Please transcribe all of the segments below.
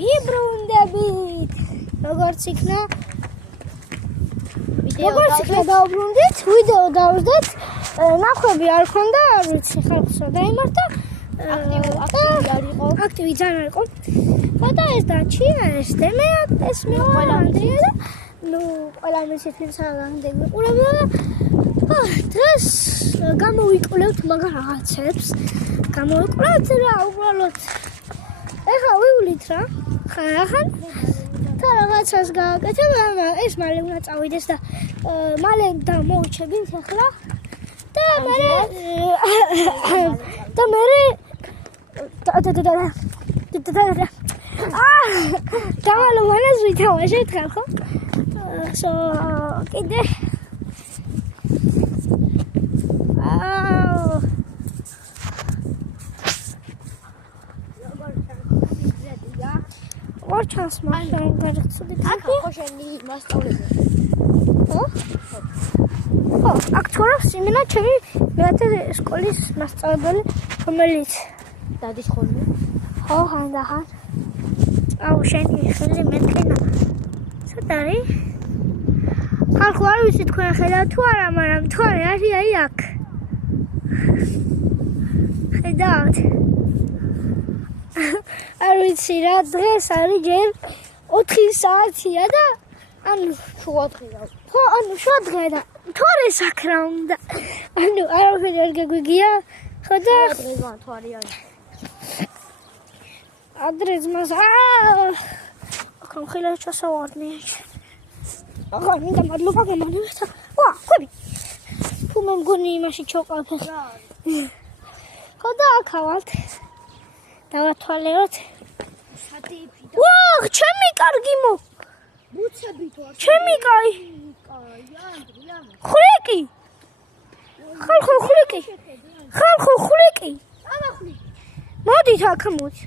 გიბრუნდებით. როგორც იქნა დაუბრუნდით, ვიდეო დავსდეთ. ნახვები არ ქონდა, არ ვიცი, ხალხს რა დაიმართა. აქტივი ძალიან არ იყო. და ეს დაჩია, ეს დემეა, ეს ყველა ანდრია და ნუ ყველა მისით საგანგები მიყურებდა და დღეს გამოვიკვლევთ მაგარ რაღაცებს. გამოვიკვლევთ რა უბრალოდ ეხლა ვივლით რა. ხან და რაღაცას გავაკეთებ, ეს მალე უნდა წავიდეს და მალე მოვიჩებით ახლა და დავალოვანეს ვითავაშეთ ხალხო. კიდე ორჩას მაგრამ გადაგწუდეთ. ხო შენი მასწავლებელი. აქ ცხოვრობს იმენა ჩემი მეათე სკოლის მასწავლებელი, რომელიც დადის ხოლმე. ხო, ხანდახან. აუ შენი ხელი მეტყინა. ცოტარი. ხალხო არ ვიცი თქვენ ხედავთ თუ არა, მაგრამ მთვარე არის აი აქ. ხედავთ? არ ვიცი რა, დღეს არის ჯერ 4 საათია და ანუ შუადღეა. ხო, ანუ შუადღეა და მთვარე საკრა უნდა. ანუ არაფერი არ გეგვიგია. ხო და დღეა მთვარი არის. ადრეს მას ახლა ხელა ჩასავარდნი. ახლა მინდა მადლობა გემოვნებთ. ვა, ხვები. თუ მე მგონი იმაში ჩოყავთ. ხო და აქავალთ. დავათვალეოთ. სატიფი და ვა, ჩემი კარგიმო. ბუცები თუ არ ჩემი კაი. ანდრია. ხვლიკი. ხალხო ხვლიკი. ხალხო ხვლიკი. ამახლი. მოდით აქ მოდი.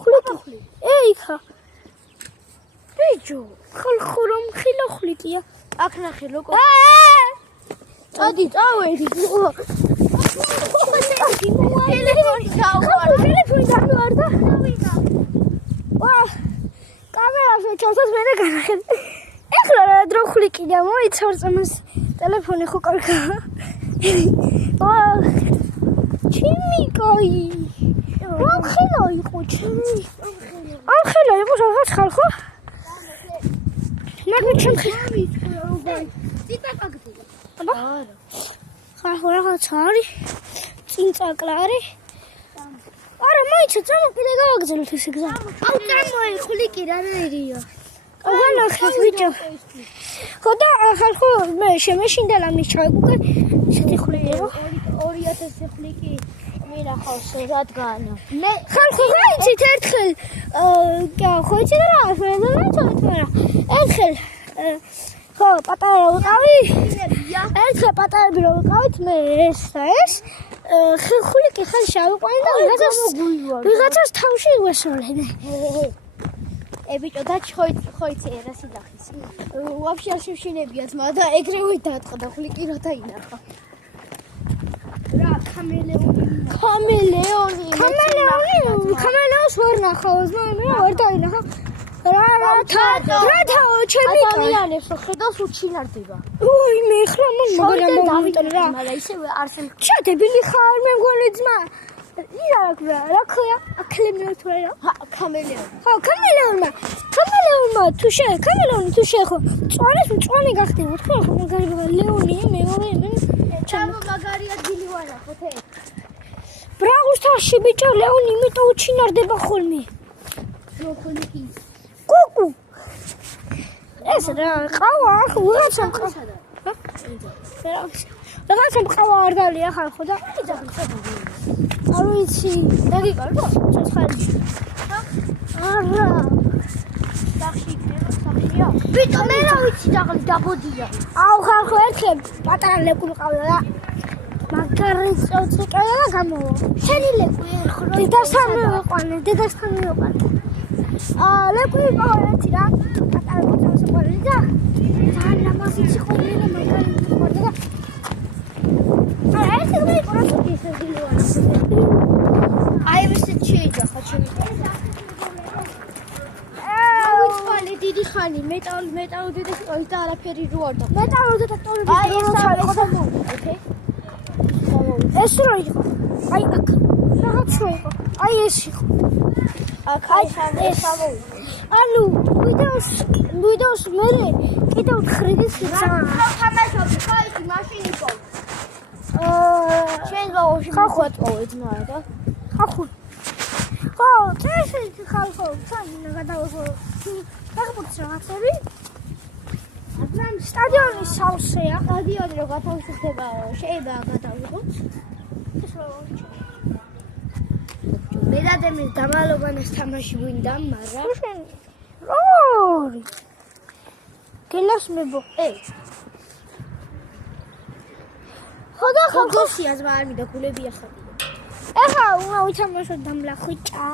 ხვლიკი. ეიქა. ბიჭო, ხალხო რომ ხილა ხვლიკია. აქ ნახე როგორ. წადი, წავედი. ტელეფონი ჩავარ. ტელეფონი დამივარდა. ვა, კამერაზე ჩავსვას მე განახეთ. ეხლა რა დრო ხვლიკია, მოიცავ წამოს ტელეფონი ხო კარგაა. ვა, ჩემი კაი. რა ხილა იყო ჩემი? არ ხილა იყო რაღაც ხალხო? მაგ ჩემი ციტა კაგდება. აბა? ხალხო რაღაც არის? წინწაკლა არის? არა, მოიცა, წამო კიდე გავაგზავნოთ ეს გზა. აუ წამოი ხვლიკი რა ნაირია. განახეთ ბიჭო. ხო და ხალხო მე შემეშინდა ლამის ჩაიგუგე ისეთი ხვლიკია. 2000 ხვლიკი მირახავს რადგან მე ხალხო რა იცით ერთხელ ხო იცით რა ერთხელ ხო პატარა ვიყავი ერთხელ პატარები რომ ვიყავით მე ეს და ეს ხვლიკი ხალში ავიყვანი და ვიღაცას თავში ვესოლენ. ბიჭო და ხოიცი რა სიძახის. ვაფშე არ შევშინებიათ, მაგრამ ეგრევე დაატყდა ხვლიკი რა დაინახა. რა ქამელეონი ქამელეონს ვერ ნახავს, მე ვერ დაინახა. რა თაო ჩემი ადამიანებს ხედავს უჩინარდება. უი მე ხლა მოგამოვიტანე რა. მაგრამ ისევე არსენ ჩადებილი ხარ მე მგონი ძმა. რა ქვია? აკლემეო თუ არა? ქამელეონი. ხო, ქამელეონი თუ შეხო. წვანი გახდება, თქვა ხო მაგარი ლეონი მეორე ჩამო მაგარი ადგილი ვარა ხოთე. ბრაღუსთაში ბიჭო ლეონი იმიტომ უჩინარდება ხოლმე. ხვლიკი. კუკუ. ეს რა ყავა ახ ვიღაცამ ყავა. რაღაცა ყავა არ დალია ხალხო და არ ვიცი, დაგიკარგო? ცოცხალი. არა. სახში იქნება სახშია. ბიჭო მე რა ვიცი დაღლი დაბოდია. აუ ხალხო ერთხელ პატარა ლეკული ყავდა და მაგარი წოწიკა და გამოვა. შენი ლეკული ერთხელ დედასთან მივიყვანე. ლეკული ყავა ერთი რა. პატარა კაცს უყურე და ძალიან ლამაზი იყო მე მაგარი უყურე და არა ეს მე ყურა ის დილოა. აი ეს შეიძლება ხა ჩემი. დიდი ხანი მეტალ დეტექტორი და არაფერი რო არ და. მეტალ დეტექტორები აი ეს როცა იყო და ოკეი. ეს რო იყო. აი აქ. რაღაც რო იყო. აი ეს იყო. აქ აი ეს ანუ ვიდეოს მერე კიდევ ხრიდის ცა. თამაშობ ხო ის მაშინი ხო. შენ ბავშვი ხოთოვეთ მაგრამ. ხახუ. ხო, წესი ხალხო, საერთოდ გადავიღო. დაგბურთს რაღაცები. ამ სტადიონის სავსეა. სტადიონი რო გათავისუფლდება, შეიძლება გადავიღოთ. ეს რა მედადემის დამალობანას თამაში გვინდა, მაგრამ შენ რორი გელას მებო ხოდა ხოგოსიას არ მიდა გულები ახალია. ეხა უნდა ვითამაშოთ დამლახვიჭა.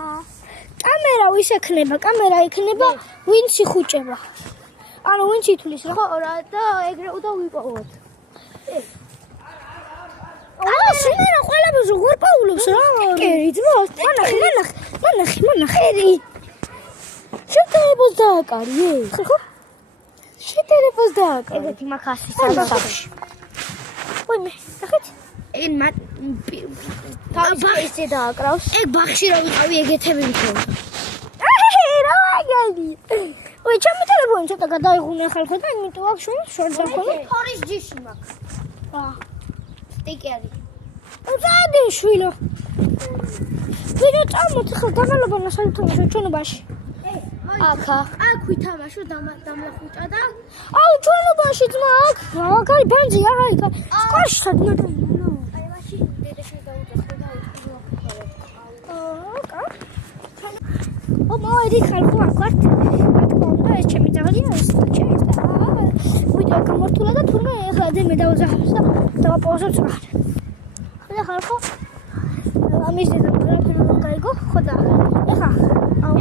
კამერა ვის ექნება? კამერა ექნება ვინც იხუჭება. ანუ ვინც ითulis რა. ხო რა და ეგრე უნდა ვიპოვოთ. აა სიმერა ყველაფერს როგორ პაულობს რა? კერი დროს. მანახი. შეტევებს დააკარიე. ხო? შეტევებს დააკარიე. ეგეთი მახასი სამსახში. ой მე, ნახეთ. ეგ ბახში დააკრავს. ეგ ბახში რა ვიყავი ეგეთები მქონდა. რა მაგალი. ой, ჩემი ტელეფონი ცოტა გადაიღუნე ხალხო და იმიტომ აქ შორს დაქონე. თორის ჯიში მაქვს. აა. სტიკერი. ზადი შვილო. ვიდეო წამოთ ხა დამალობანა საერთოდ ჩვენობაში. აქა. აქ ვითამაშო დამლახვიჭა და აუ ჩვენობაში ძმა აქ. მაგარი ბენზია აი. სკოლაში სადმეტი. აი მაშინ დედაშენ დაუძახო და ო მოიდი ხალხო აქ ვართ. აკმონდა ეს ჩემი ძაღლია ეს და ჩემი და ვიდეო გამორთულა და თურმე ეხლა დემე დაუძახებს და დავაპაუზოთ რა. ხოდა ხალხო ამის და პროფილ გაიგო ხოდა ეხლა აუ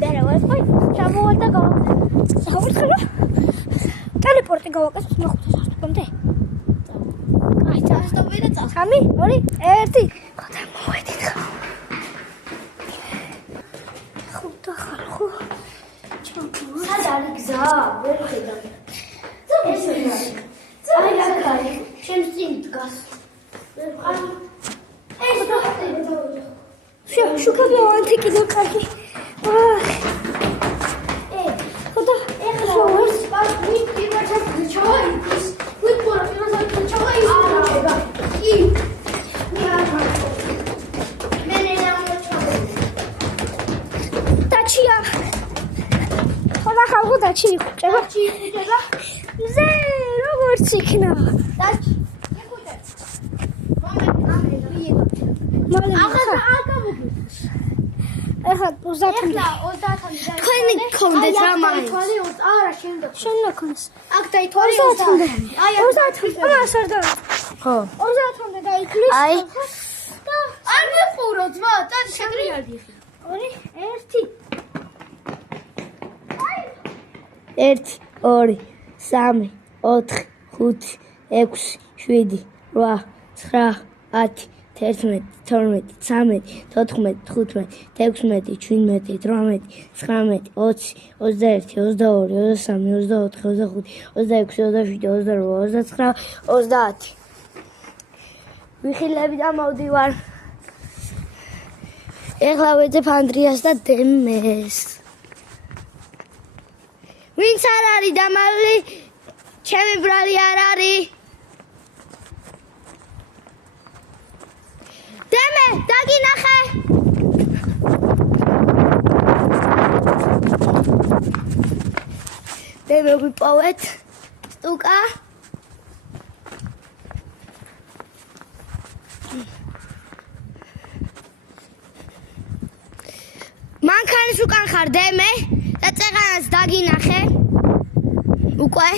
დერა ვაიფაი ჩამოვარ და გავაკეთე ტელეპორტი გავაკეთე მეხუთე სასტუმრომდე აი წასტობი და წას 3 2 1 ხოდა მოვედით ხოდა ხალხო სად არის გზა? ვერ ხედავ. ეს აი აქ არის. ჩემს წინ დგას. ეს რა შუქაბა ანტიკი და კარგი. ხოდა ეხლა ის პასუხი პირველად ჩავაიქვის. ვიტყურა პირველად ჩავაიქვა. კი. დაჩია. ხოდა ხალხო დაჩი ხუჭება. ზე როგორც იქნა. დაჩი. ეხლა 30-მდე. თქვენი გქონდეთ რა მაინც? არა, შემდეგ. შენ ნახოს. აქ დაითვალე 30-მდე. აი 30-მდე. არა, სარდა. ხო. 30-მდე დაიქლის. აი. და არ მეყურო ძმა, და შეგრი არ დიხი. 2 1 2 3 4 5 6 7 8 9 10 11 12 13 14 15 16 17 18 19 20 21 22 23 24 25 26 27 28 29 30 ვიხილები და მოვდივარ ეხლა ვეძებ ანდრიას და დემეს ვინც არ არის დამალი ჩემი ბრალი არ არის დემე დაგინახე დემე ვიპოვეთ სტუკა მანქანის უკან ხარ დემე და წეღანას დაგინახე უკვე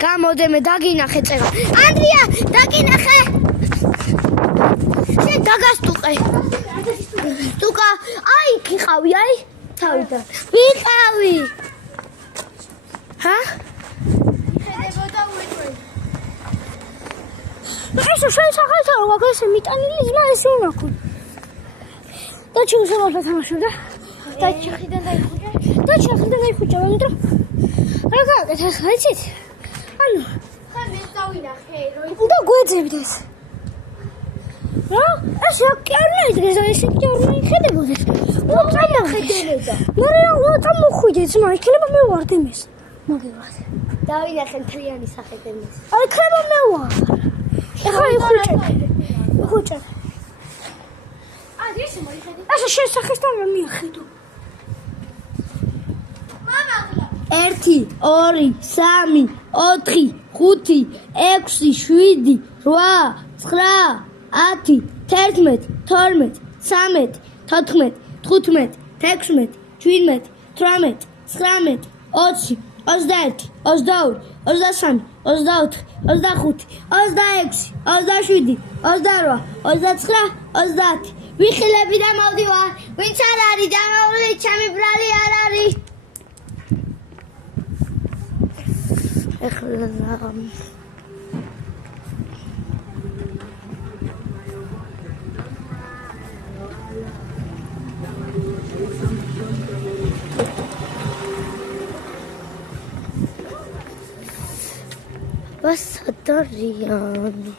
გამოდემე დაგინახე წეღა ანდრია დაგინახე შენ დაგასტუყე სტუკა აი ქიყავი აი თავიდან ვიყავი ჰა ხედებოდა უიტყვი ეს შენ სახელთან ვაგეს მიტანილი ზმა ეს უნდა ქო და ჩემსავარდა თამაშობდა. და ჩახიდან დაიხუჭა, მაგრამ რა გააკეთა ახლა იცით? ანუ ხა მე დავინახე რომ და გვეძებდა ეს. რა? ეს რა კი არ ნაიდგეს და ესე კი არ მიხედებოდეს. ხედებოდა. მაგრამ რა მოხვიდე ძმა, იქნება მე ვარ დემეს. მოგევარ. დავინახე მთლიანი სახელმწიფოს. აი ქება მე ვარ. ეხლა იხუჭე. ეს მოიხედი. ასე შესახესთან რა მიახედო. 1 2 3 4 5 6 7 8 9 10 11 12 13 14 15 16 17 18 19 20 21 22 23 24 25 26 27 28 29 30 ვიხილები და მოვდივარ ვინც არ არის დამაული ჩემი ბრალი არ არის ეხლა Basadarian.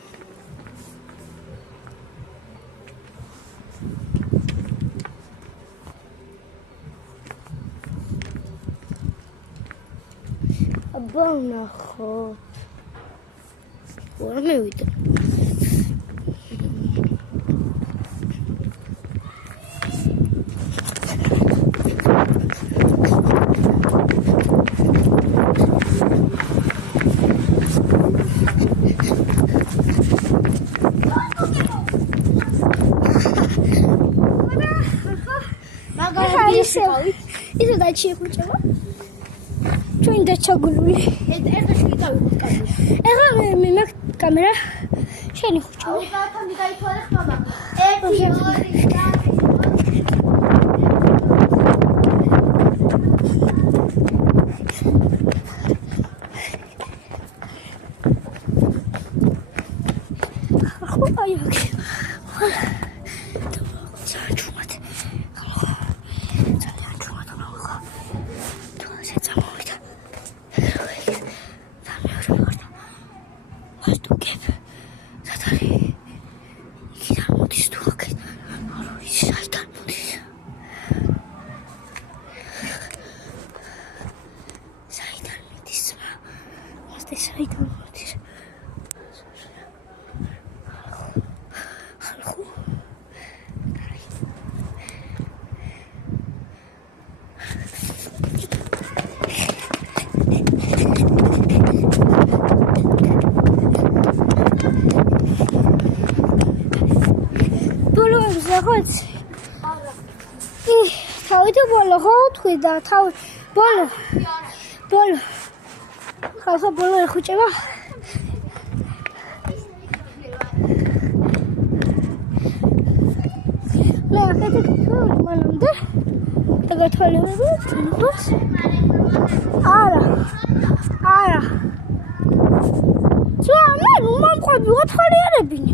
Abana hot. What am I with? ისე დაჩიეხუჭება. ჩვენ დაჩაგულული. ეხლა შევიტავოთ კამერა. ეხლა მე მაქვს კამერა. შენი ხუჭება. აუგაათამი გაითვალე ხმამა. 1 2 აი აქ. თავი ბოლო ხო თქვი და თავი ბოლო ხალხო ბოლო ეხუჭება მე ახეთ მანამდე და გათვალებები თუნდაც არა ძმა მე მომყვები გათვალიერებინი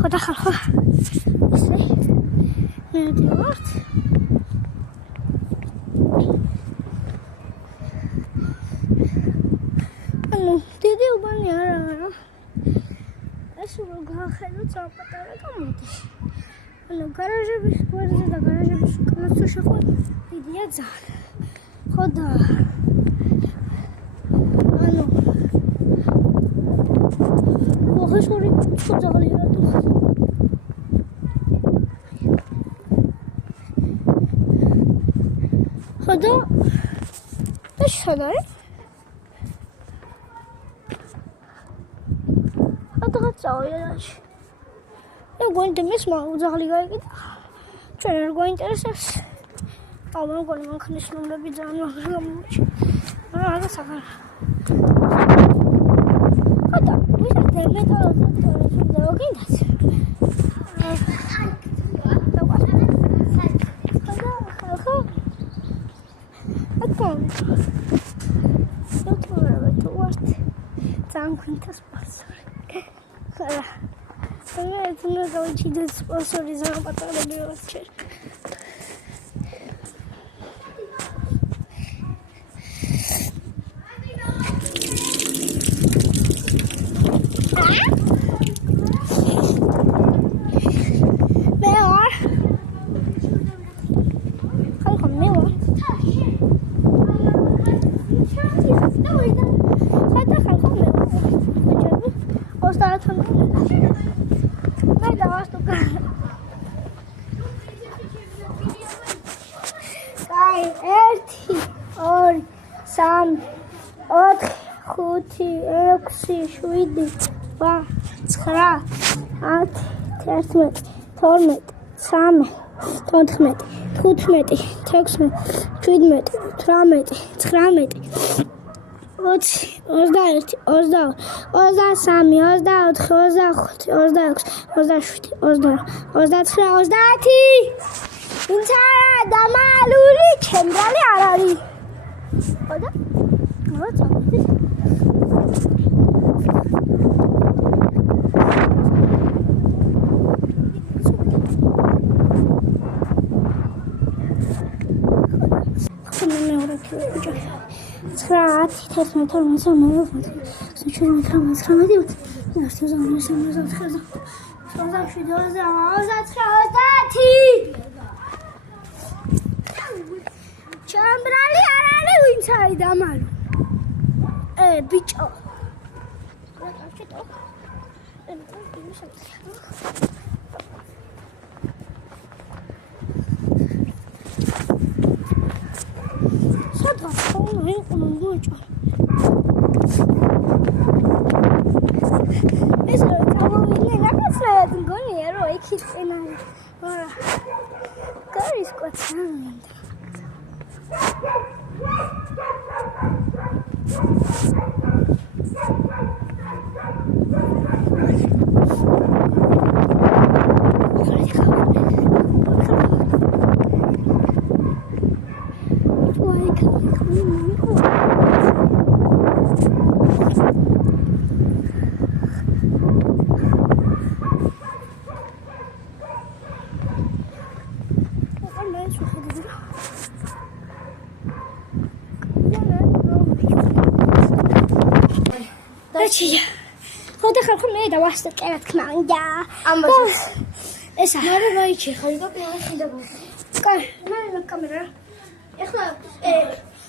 ხოდა ხალხო მედივართ ანუ დიდი უბანი არა ეს რო გაახედოთ საპატარა გამოდის ანუ გარაჟების გვერდზე და გარაჟების უკანასო შეხვედრა დიდია ძალიან ხოდა ანუ ოღონდ ხოძაღლია ხოდა ეს სადარი ხოდა წავიდაში და გვენდემის მოუძაღლი გაიგეთ ჩვენ არ გვაინტერესებს ალბათ მგონი მანქანის ნომრები ძალიან მაგარი გამოჩნდა რა საკარ ხოდა ვიზარდე მეტალოზე და გინდათ ძალიან ქვინტას პასური. ხარა. მე გავიჩინე სპონსორი ზაღაპატარები ვარჩერ. Chambrali arali wins არის დამალო. ბიჭო. სადღაც ხოლმე იყო ბიჭო. ეს გამოვიდე რაღაცნაირად მგონია რომ იქით წინა არის. მაგრამ გარის კვაცანი. ხოდა ხალხო მე დავასწრებ კმანდა. ამბობს. ესა. მე ვაიჩი ხალხო მეახიდაგო. კაი, მე კამერა. ეხლა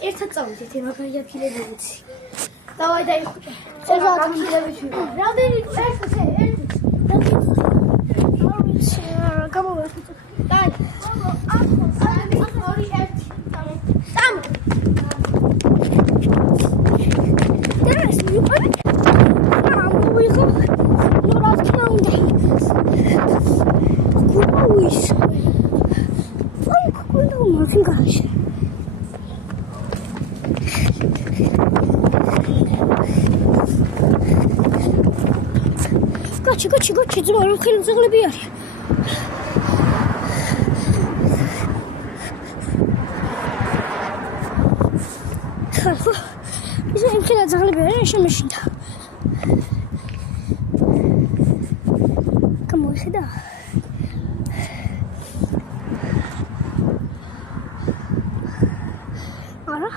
ერთად წავიდეთ მაგარია ფილებიც. დავაი დაიხუჭე. ეხლა ფილებიც. რამდენი ერთი. გამოვახვით. კაი. Гочи, ძმაო, ხელი მზღლები არის. ხალხო, ის ხელი მზღლები არის, შემეშინდა. გამოიხედა. არა.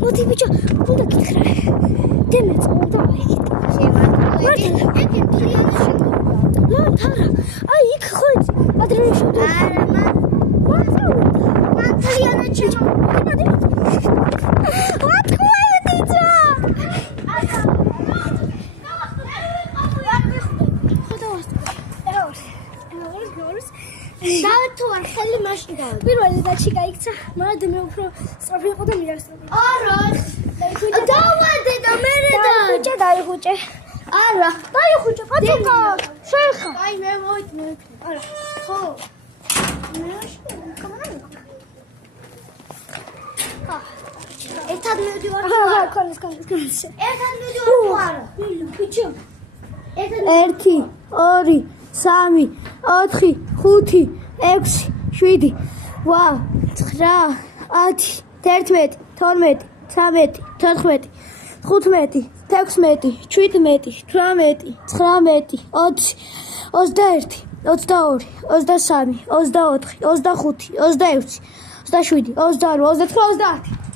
მოდი ბიჭო, უნდა გითხრა. დემეც უნდა აიქით. მართლა. აი იქ ხო ადრე შევდა. არა, მართლიანად დავთო არ ხელი მაშინ გავი. პირველი დაში გაიქცა, მაგრამ მე უფრო სწრაფი იყო და მიასწრაფი. არა. დავადე და მე და დაიხუჭე. არა. დაიხუჭე, პატარა. შეხა. აი მე მოვით მე. არა. ხო. მე კომანდა. ერთად მივდივარ. კონს. ერთად მივდივარ თუ არა? ბიჭო. 1 2 3 4 5 6 7 8 9 10 11 12 13 14 15 16 17 18 19 20 21 22 23 24 25 26 27 28 29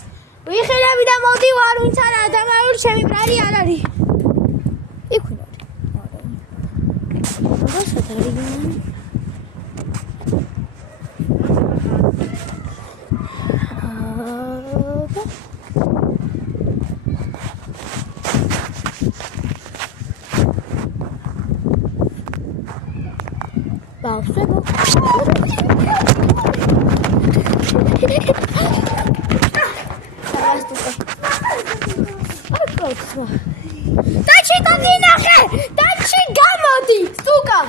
ვიხილები და მოვდივარ ვინც არა დამაურ ჩემი ბრალი არ არის იქ ვინ დაჩი გინახე დაჩი გამოდი სტუკა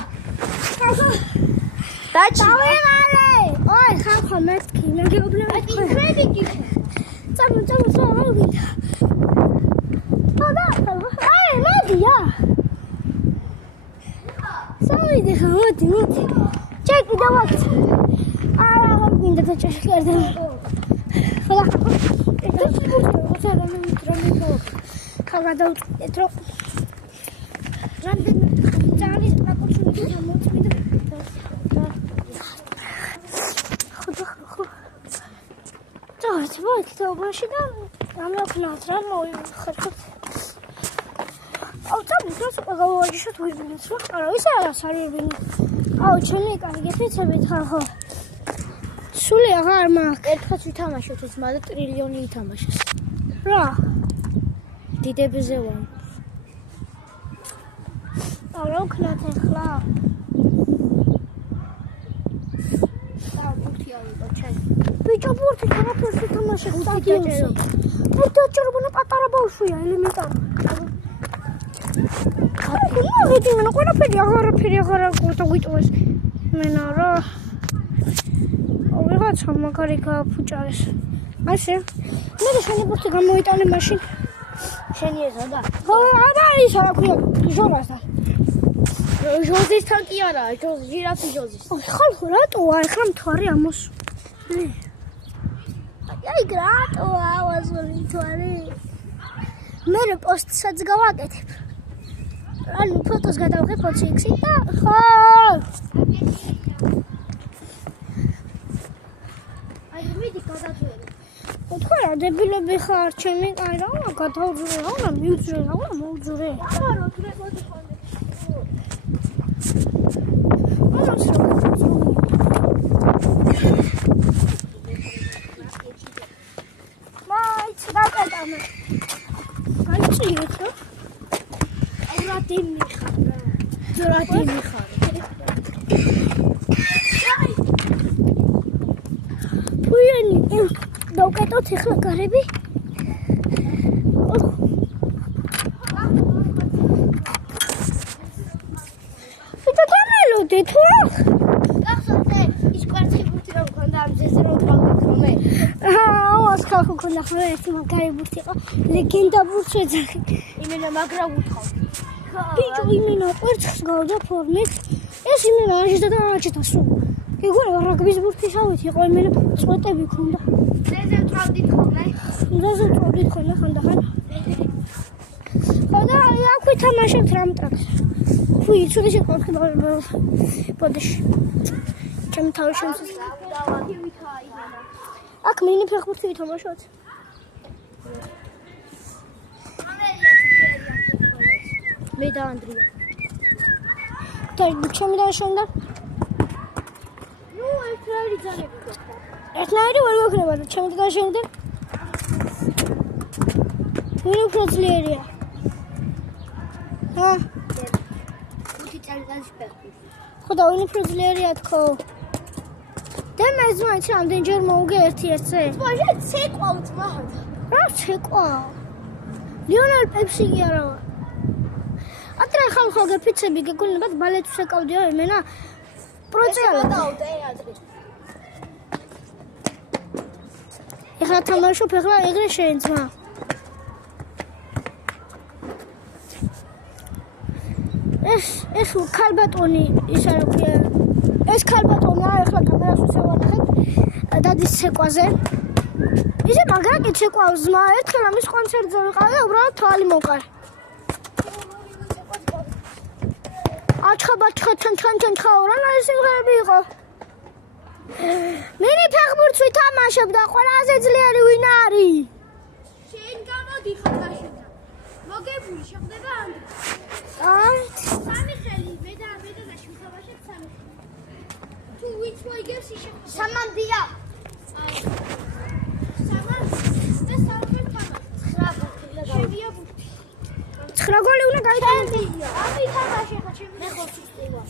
დაჩი დავიღალე. ოი, ხალხო, მეთქი, მე გეუბნები. კრედიტი. წამო, ავიდა. აი, მოდია. სამიდი ხა, მოდი. ჩეკი დავაკეთე. არა, აღარ გინდა და ჩაშკერდა. ხლა. გადავწყვეტ რომ რამდენი წარი ტრაკტორში მომწვიდა. ხო. წავედი მოიქცეობაში და ამოქნათ რა მოიხერხოთ. აუ წამოს გავაჯიშოთ ვიბინოს რა. არა, ისე არას არიბინო. აუ ჩემი კარგი ფიცებით ხო. სული აღარ მაქვს. ერთხელ ვითამაშოთ ეს მადა ტრილიონი ითამაშეს. რა? დიდებზე ვარ. არა ვქნათ ახლა. ბურთი ავიღო ჩემ. ბიჭო ბურთი ყველაფერს ითამაშე სტადიონზე. ბურთი აჭერბონა პატარა ბავშვია ელემენტარი. აბა ვიდი მე ყველაფერი აღარ გვიტოვეს. მენა რა. ვიღაცა მაგარი გააფუჭარეს. ასე. მე შენი ბურთი გამოიტანე მაშინ. შენი ეზო და. ხო, აბა ის რა ქვია, ჟორასთან. ჟოზისთან კი არა, ჟირაფი ჟოზის. ხალხო რატოა ახლა მთვარე ამოს? აი რატოა ავაზული მთვარე? მე პოსტსაც გავაკეთებ. ანუ ფოტოს გადავღებ ფოტოიქსი და ხო. აი მიდი გადაძვერი. თქვა რა დებილები ხარ ჩემი აი რა გადავძვრე რა მივძვრე რა მოვძვრე აბა რო მოდი ხოლმე მაიც დაკეტამე გაიციეთ რა აურატი მიხარ რა ძორატი მიხარ ფუიანი დავკეტოთ ახლა გარები ბიჭო დამელოდე თუ გახსოვდე ის კვერცხი ბურთი რომ მქონდა ამ ძეზე რომ დავდეთ ხოლმე აუ ხალხო ქონდა ხოლმე ერთი მაგარი ბურთი იყო ლეგენდა ბურთი ეძახი იმენა მაგრა უთხოვ ბიჭო იმენა კვერცხს გავდა ფორმით ეს იმენა აჟდა და აჭდა სულ იგონა რაგბის ბურთისავით იყო იმენა წვეტები ქონდა ძეზე ვწავდით ხოლმე ძეზე ვწავდით ხოლმე ხანდახან ხოდა აქ ვითამაშებთ რამ ტრაქს ფუი ცუდი შეყვარხი ბოდიში ჩემი თავი შემსის დავადი ვითაა იმენა აქ მინი ფეხბურთი ვითამაშოთ მე და ანდრია და ჩემი და შენდა ნუ ერთნაირი ძალები გვაქვს ერთნაირი ვერ გვექნება და ჩემი და შენდა ვინ უფრო ძლიერია ჰა 5 წელიწადის ფეხბურთი ხო და ვინ უფრო ძლიერია თქო და მე ზმაინც რამდენჯერ მოუგე ერთ-ერთზე ვაჟე ცეკვა უწმაჰად რა ცეკვა ლიონელ პეპსი კი არა ვარ ატრე ხალხო გეფიცები გეგონებათ ბალეტს ეკავდიო იმენა პროცეალა ეხლა თამაშობ ეხლა ეგრე შენ ძმა ეს ქალბატონი ისა რა ქვია ეს ქალბატონია ეხლა კამერას ვისევარხებ დადის ცეკვაზე ისე მაგრაკი ცეკვავს ძმა ერთხელ ამის კონცერტზე ვიყავი და უბრალოდ თვალი მოვყარე აჩხაბაჩხა ჩანჩანჩანჩხაურან აი სიმღერები იყო მინი ფეხბურთს ვითამაშებ და ყველაზე ძლიერი ვინ არის შენ გამოდიხარ გაშეთა მოგებული შეხვდება აი სამი ხელი მე და დაში ვთამაშებ სამი თუ ვიც მოიგებს ისე სამანდია სამან და სამი თამაში 9 გოლი ბუთი 9 გოლი უნდა გაიტანო ამი თამაში ხა ჩემი მე ხო სუსტია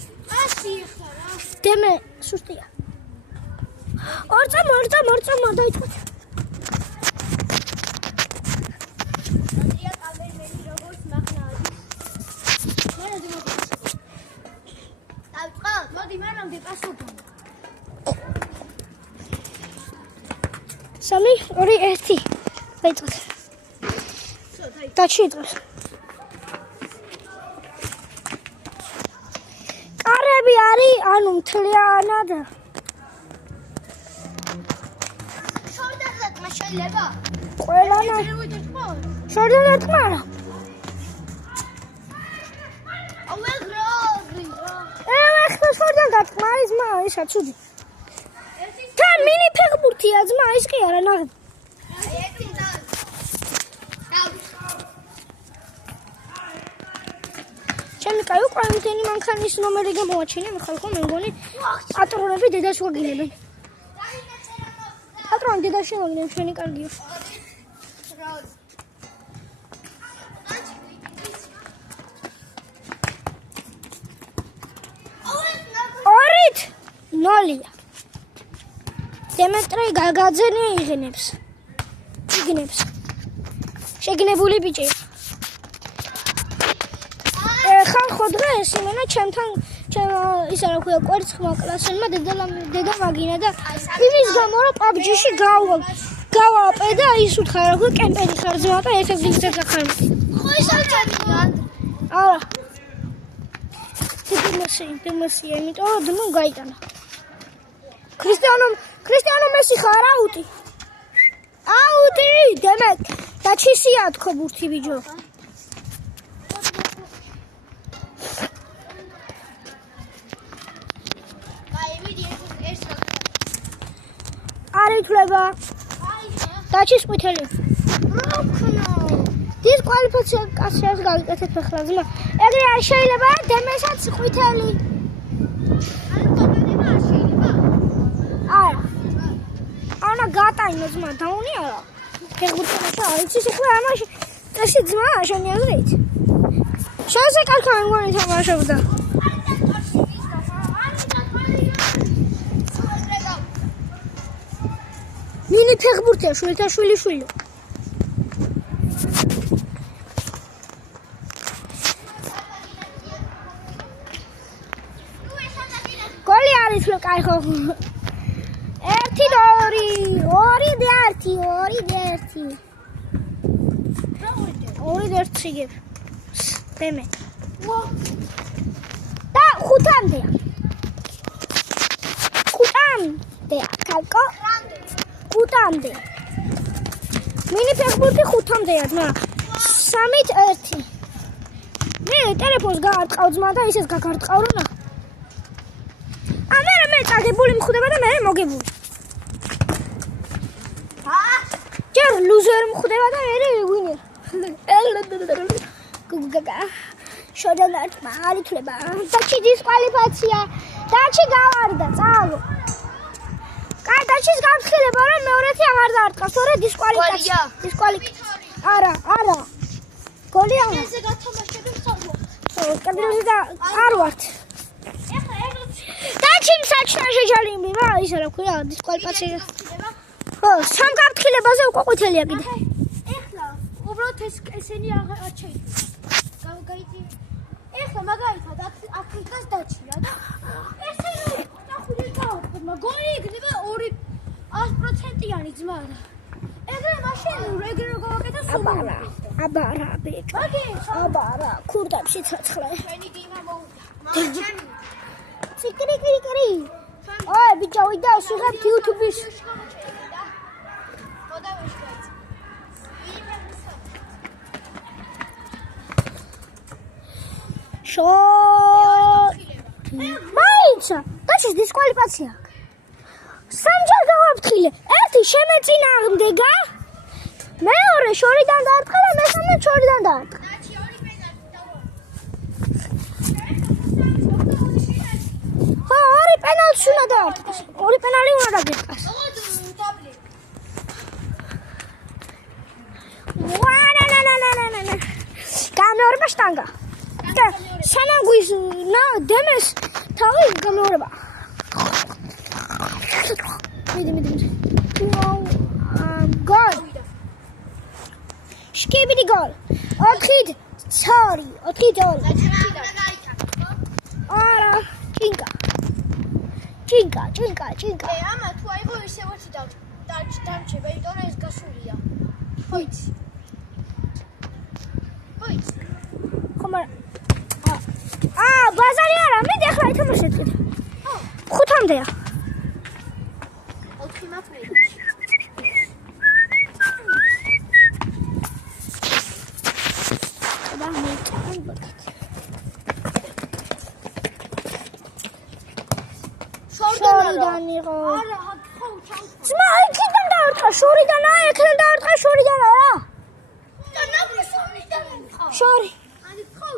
ასი ხა რა დემე სუსტია ორწამ დაიწყო ანდრია კალმენი როგორც მახნადი მოდი დაიწყო მანამდე პასუხი 3 2 1 დაიწყო დაჩიწყოს კარები არის ანუ მთლიანად შორდანად შეიძლება ყველანაირ შორდანად მარა ეხლა შორდანად მარის მა ისა ცუდი თან მინი ფეხბურთია ძმა ის კი არა ნახე ჩემი კაი უკვე იმდენი მანქანის ნომერი გამოვაჩინე მე ხალხო მე მგონი პატრონები დედას ვაგინებენ პატრონი დედას შევაგინებ შენი კარგია ორით 0-ია დემეტრე გაგაძენი იღნებს შეგნებული ბიჭი ხალხო დღეს იმენა ჩემთან ისა რა ქვია კვერცხმა კლასელმა დედა მაგინა და იმის გამო რომ PUBG-ში გავაპე და ის უთხარ რა ქვია კემპერი ხარ ძმა და ერთ-ერთი ხარ ხო ის არ ჩადია არა დემოსი იმიტომ რომ დმო გაიტანა კრისტიანო მესი ხარ აუტი დემე დაჩისია თქო ბურთი ბიჭო არითლება დაჩის ყვითელი დისკვალიფიკაციას გავიკეთეთ ახლა ძმა ეგრე არ შეიძლება დემესაც ყვითელი არა გატაინო ძმა დაუნი არა ფეხბურთელთა არიცის ახლა ამაში წესი ძმა შენი აზრით შენზე კარგა მგონი თამაშობდა მინი ფეხბურთია შვილთაშვილი გოლი არის რო კაი ხო 2-1 სიგებ დემე და ხუთამდეა კალკო ხუთამდე მინი ფეხბურთი ხუთამდეა ძმა 3-1 მე ტელეფონს გაარტყავ ძმა და ისეს გაგარტყავ რა მე წაგებული მხვდება და მე მოგებული ჯერ ლუზერი მხვდება და მე ვინერ გუგაგა შოდანად მარითლება დაჩი დისკვალიფიკაცია დაჩი გავარდა წავო კარტაშის გამხილება რომ მეორეთი აღარ დაარტყავს თორე დისკვალიფიკაცია არა გოლი არა ესე გათამაშები ხალხო კადრზე და არ ვართ დაჩი საჩნა შეჯალიმი რა ისა რა ქვია დისკვალიფიკაცია ხო სამ გამხილებაზე უკვე ყვითელია კიდე ეხლა უბრალოდ ესენი აღარ შეიძლება გავგაიძი ეხლა მაგალითად აფრიკას დაჩია და ესე რომ ნახული გავხდმა გოლი იქნება 200%-იანი ძმა და ეგრე მაშინ ეგრე გავაკეთე სულ აბარა ბიჭო აბარა ქურდებში ცოცხლე ჩვენი გიმა მოვიდა მამაჩემი ციკრიკრიკრი აი ბიჭო ვიდა შეგაბ YouTube-ის მოდა ვეშკეთ შო მაიცა დაჩის დისკვალიფაცია სამჯერ გავაფრთხილე ერთი შემეწინააღმდეგა მეორე შორიდან დაარტყა და მესამე შორიდან დაარტყა ნაჩი ორი პენალტი დავა ხო ორი პენალტი უნდა დაარტყას ორი პენალტი უნდა დაგეტყას გამეორება შტანგა და სანაგვის დემეს თავი გამეორება მიდი გოლ შკიბიდი გოლ 4-2 არა ჭინკა ამა თუ აიღო ისე ვარცი დამჩება იმიტომ ეს გასულია ხოიცი ხომ ბაზარი არა მიდი ახლა ითამაშეთ კიდე 5-მდეა 4 მატრიდი შორიდან იყო არა ხო ძმა იქიდან დაარტყა შორიდან იქიდან დაარტყა შორიდან არა და ნაბუსონიდან ხა შორი ანუ ხო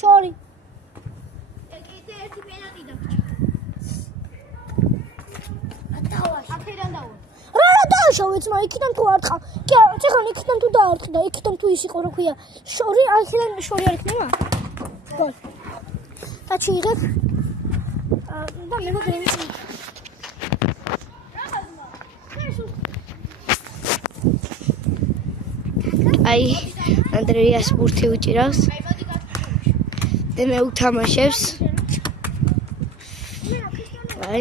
შორი ეგეთე ერთი პენალტი დაგჭა ატავა აფერან დავა რა დააშავე ძმა იქიდან თუ არტყა კი ცეხან იქიდან თუ დაარტყდა იქიდან თუ ის იყო რა ქვია შორი აქედან შორი არ იქნება გოლ და ჩიიღებ და მე მოდრევი აი ანდრეას ბურთი უჭირავს და მე უთამაშებს აი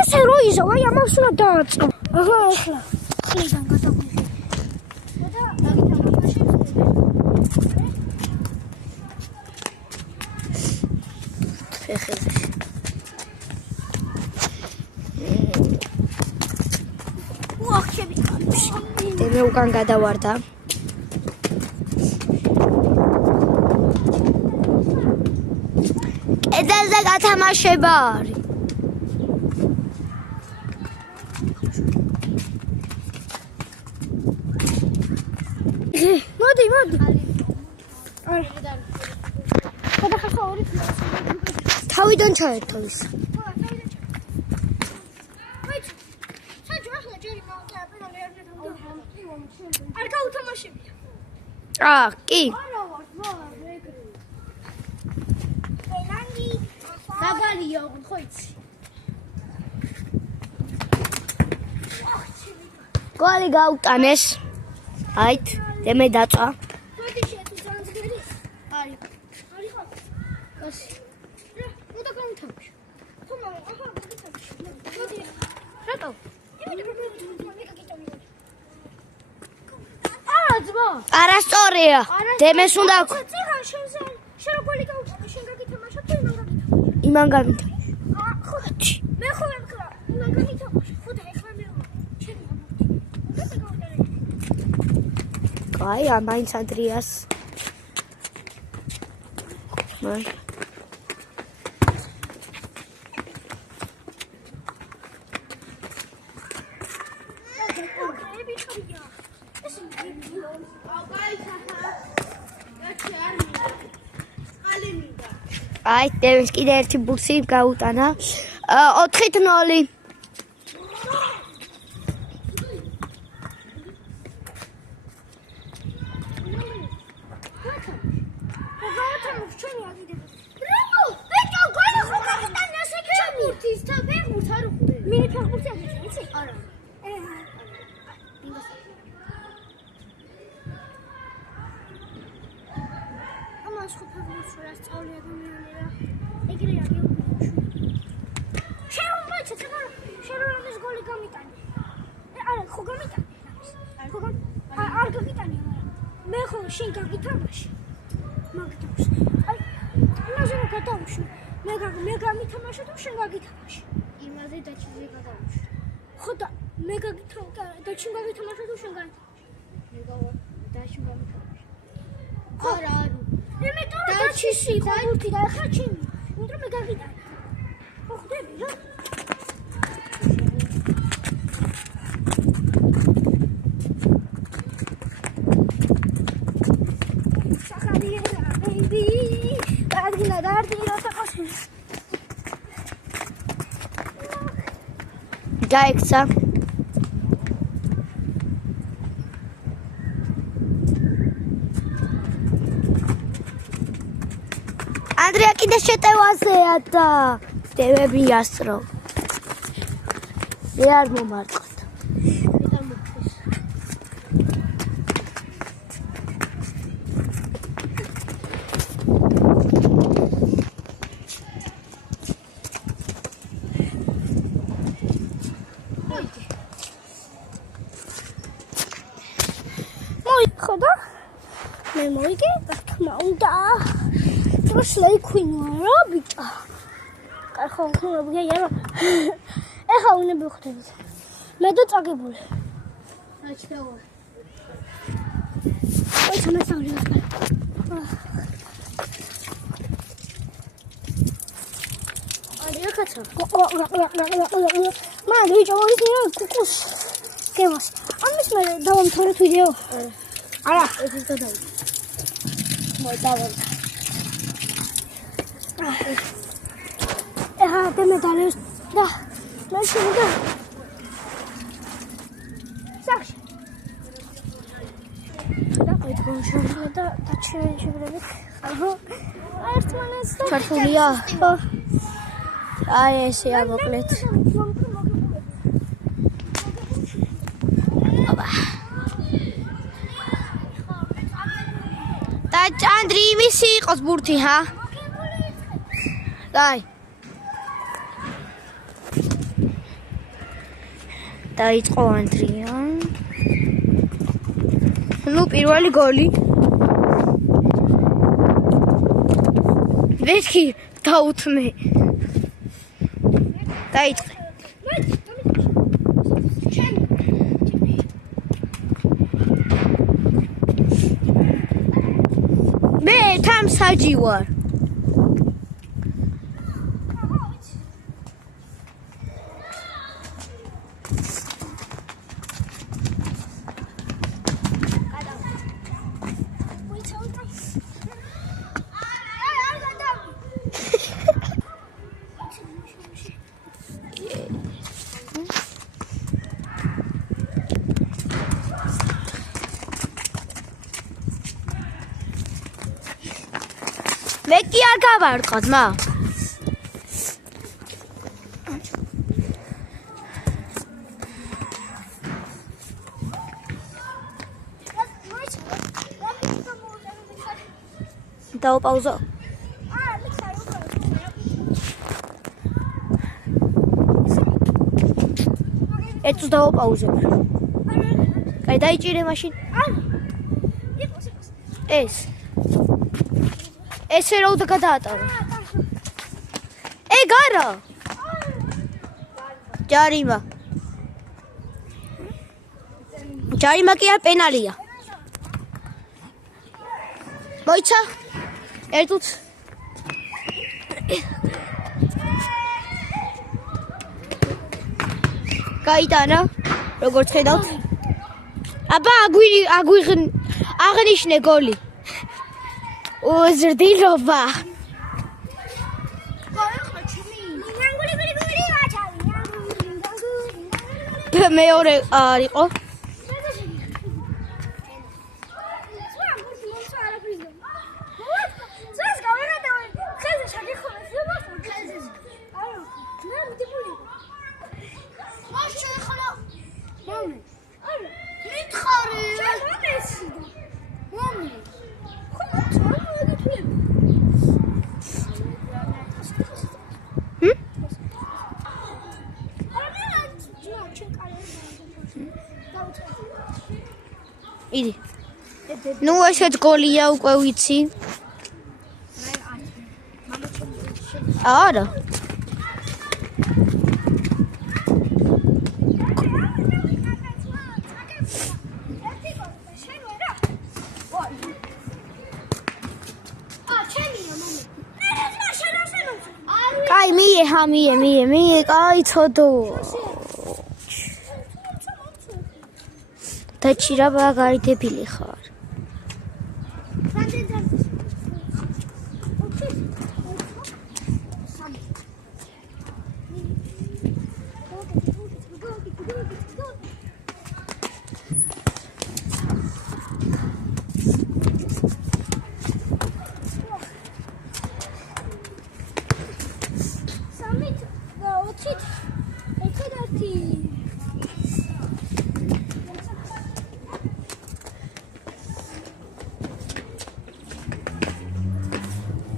ესე რო იზო აი ამას უნდა დააწყო აჰა ახლა ხლიდან გადაგვიღე მე უკან გადავარდა კედელზე გათამაშება არის მოდი გადახარხა ორი თავიდან ჩაერთო ის არ გაუთამაშებია კი დაბალია ხო იცი გოლი გაუტანეს აით და მე დაწვა მოდი შეეცი ძანძღერი არის ხო გასი რა და გამთამაშ ხო მაგრამ ახლა გამთამაშ მოდი რატო არასწორია დემეს უნდა ციხან შენ რო გოლი გაუტანე შენ გაგითამაშა თუ იმან გამითამაშა ხო მე ხო ვემხრა იმან გამითამაშა ხო და ეხლა მე შენ აი ამაინც ანდრიას მან აი დემეს კიდე ერთი ბურთი გაუტანა 4-0 რა ბიჭო გოლი ხო გაგიტანე ასე ჩემი ის თავი მუთ არ ფაგოს რა სწავლი ადამიანი რა. ეგრე რა გეუბნები. შენ რომ მოიცე, შენ რომ ეს გოლი გამიტანი. არა, ხო გამიტანი. არ გამიტანი, მე ხო შენ გაგითამაში. მაგდავს. აი, იმაზე რა გადავუშვი. მე გამითამაშე თუ შენ გაგითამაში. იმაზე დაჩინე გადავუშვი. ხო და მე გაგითამაშე და შენ გაგითამაშე თუ შენ მეგავა დაჩინ გამითამაშე. არა, იმიტომ რომ დაჩისი იყო ბურთი და ახლა ჩინი. იმიტომ მე გაგიტანე. ხო ხვდები რა? გაიქცა ანდრია კიდე შეტევაზეა და დევები ასრო მე არ მომარწყოთ ხოდა მე მოიგე თქმა უნდა დროს ლაიქვინო რა ბიჭა კახო ხმობია იარო ეხა უნები ხვდებით მე და წაგებული აჩქეო ой სამასავლე არის ხაცა მა ბიჭო ისე კუკუს გევას ამის მე დავამთავრეთ ვიდეო არა ეს გადავიდე მოიტავე ეხა მე დალეს და მაშინ და სახში და ყიდროშა და დაჩერებებით ახო ერთმანეს და ქართულია აი ესე ამოკლეთ და ჭანდრი იმისი იყოს ბურთი ჰა დაი დაიწყო ანდრია ნუ პირველი გოლი ვეთქი დაუთმე დაიწყე მე თამსაჯი ვარ მე კი არ გავარყოთ მა დაუპაუზო ერთს დაუპაუზო კაი დაიჭირე მაშინ ესე რა უნდა გადაატარო ეგარა ჯარიმა კი არ პენალია მოიცა ერთუც გაიტანა როგორც ხედავთ აბა აღნიშნე გოლი უზრდილობა მეორე არ იყო ნუ ესეც გოლია უკვე ვიცი. არა. კაი, მie, კაი, ცოდო. დაჩირა მაგარი დებილი ხარ.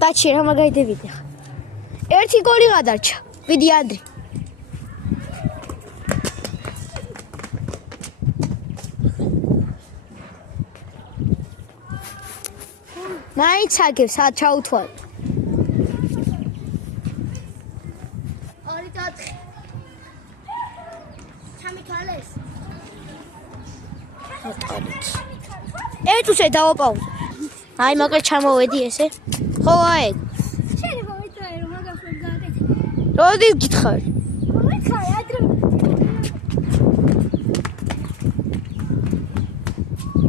დაჩირა მაგარი დებილი ხარ. ერთი გოლი გადარჩა. ვიდი ადრე. მაინც აგებს ჩაუთვალე. 2-4. ჩამითვალეს. ერთ უსე დავაპაუზე. აი მაგას ჩამოვედი ესე. ხო აი. შეიძლება ვიტყვი რომ მაგას ვერ გააკეთე. როდის გითხარი? ვითხარი ადრე.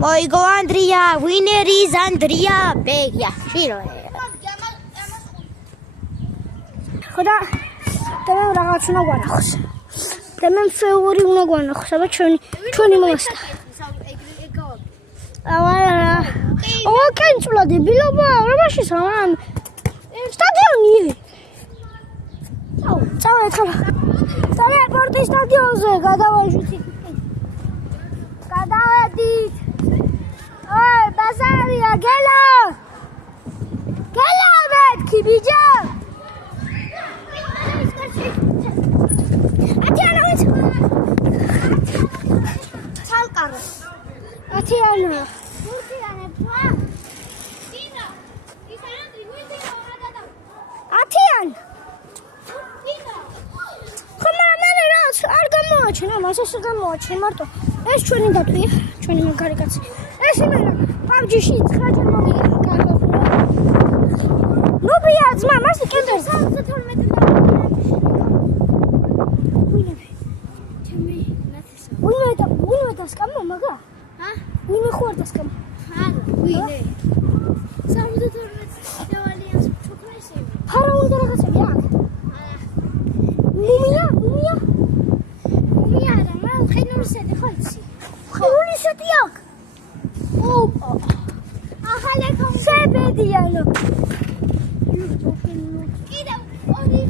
მოიგო ანდრია, winner is Andrea. ბეგია, შირო. ხოდა და რაღაც უნდა გვანახოს. და მე ფეური უნდა გვანახოს, აბა ჩვენი მომასწრე. არა. კენწულად ებილობა, რამაში სამ. სტადიონი. წავედ ხარ. წავედ სპორტის სტადიონზე, გადავაშვით. გადავედით. ой, ბაზარია, გელა. გელა მეთქი ბიჭო. ათიანა. ათიან. ხომ მე არ გამოაჩენ, ამას ეს გამოაჩენ მარტო. ეს ჩვენი დათვია, ჩვენი მაგარი კაცი. ეს იმენა PUBG-ში 9 ჯერ მომიგე კარგია. ნუ ბია ძმა, მას კენდეს 12 ვინმე დასკამო მაგა? ჰა? ვინმე ხوار დასკამო? არა, ვინე? 72 დევალიანს ჩუქრესი. ფარაონი და რაღაცები აქ. მუმია? მუმია და მე ხინურისეთი ხო იცი? ხინურისეთი აქ. ოპა. ახალი სებედიანო. კიდევ ორი.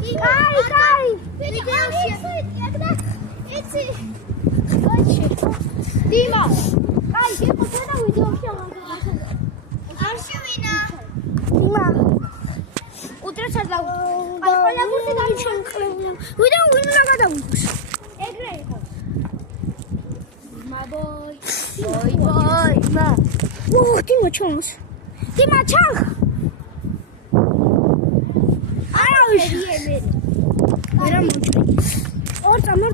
კაი. ვიდეოში და იცი. კაი. დიმა. კაი, შეფოთე და ვიდეოში აღარ. არ შევინა. დიმა. უტრეცად და ყველა გუნდი დაიჩენყრებია. ვინ უნდა გადავიდოს? ეგრე იყო. მაბოი. ბოი. დიმა ჩანს. დიმა ჩანს. არა ვიშიე მე რა მოჭრი. ორწა მე.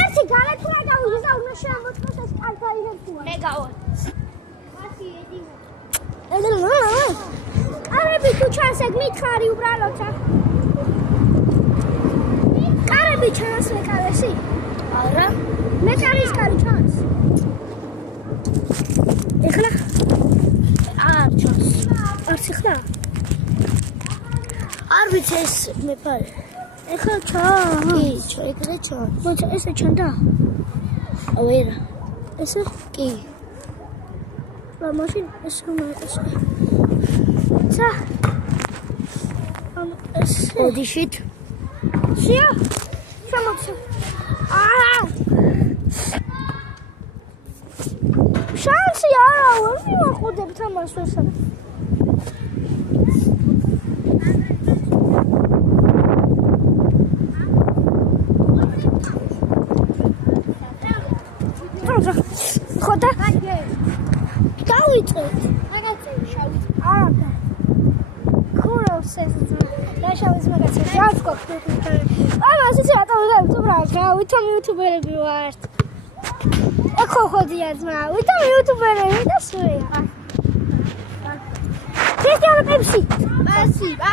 ერთი განათლა გავიზა უნდა შემოწმოს ეს კალფაირებია. მე გავა. მათი ედინა. კარები თუ ჩანს ეგ მითხარი უბრალოდ. კარები ჩანს ეკალესი? არა. მე კარის კარი ჩანს. ეხლა არ ჩანს. არც ეხლა? არ ვიცი ეს მე ფარი. ეხლა ჩანს. კი, ეგრე ჩანს. მოიცა ესე ჩანდა? ვერა. ესე? კი. რა მაშინ ეს რომ ეს. ცა. ეს ოდიშით. შია? ჩამოწე. შანსი არა, ვერ მივაყუდებ თამაშს ვერსა. ხოდა მოგწეს დაშავის მაგაცი რაც გვაქვს ამას ისე ატოვებ უბრალოდ ვითომ იუთუბერები ვართ ეხო ხოდია ძმა ვითომ იუთუბერები და სუია ქრისტიანო პეპსი Спасибо.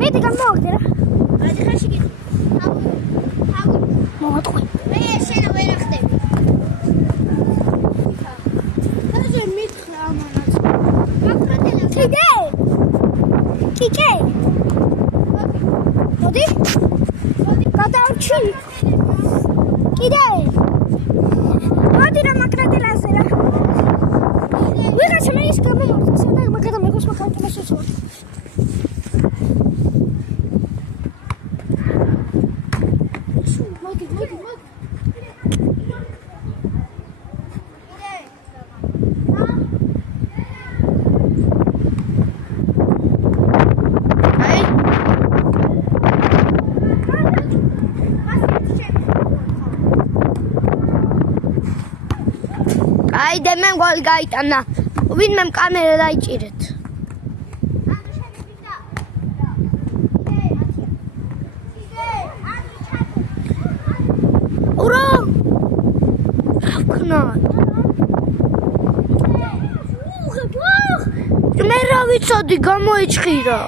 მეტი გამოვაგდე რა Ради хашики. მოვატყვი მე შენ ვერ ახდები. დაჟე მითხრა ამანაც. მაკრატელა. კიკე მოდი გადავრჩი კიდე მოდი რა მაკრატელაზე რა ვიღაცა მე ის გამომართა სადა მაგადა მეგოს მაკრატელას უცხო აი და მე გოლ გაიტანა ვინმე კამერა დაიჭირეთ ურა ხნა მე რა ვიცოდი გამოიჭირა